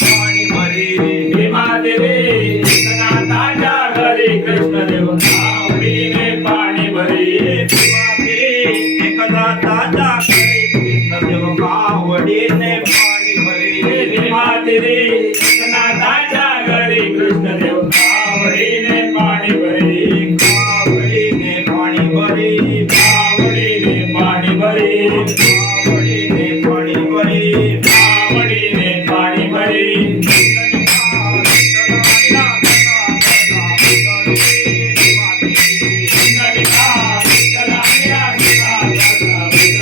પાણી ભરી હે મહાદેવે એકના તાજા ઘરે કૃષ્ણ દેવ આવડીને પાણી ભરી એકના તાજા ઘરે કૃષ્ણ દેવ આવડીને પાણી ભરી હે મહાદેવે એકના તાજા ઘરે કૃષ્ણ દેવ આવડીને પાણી ભરી આવડીને પાણી ભરી આવડીને પાણી ભરી Thank.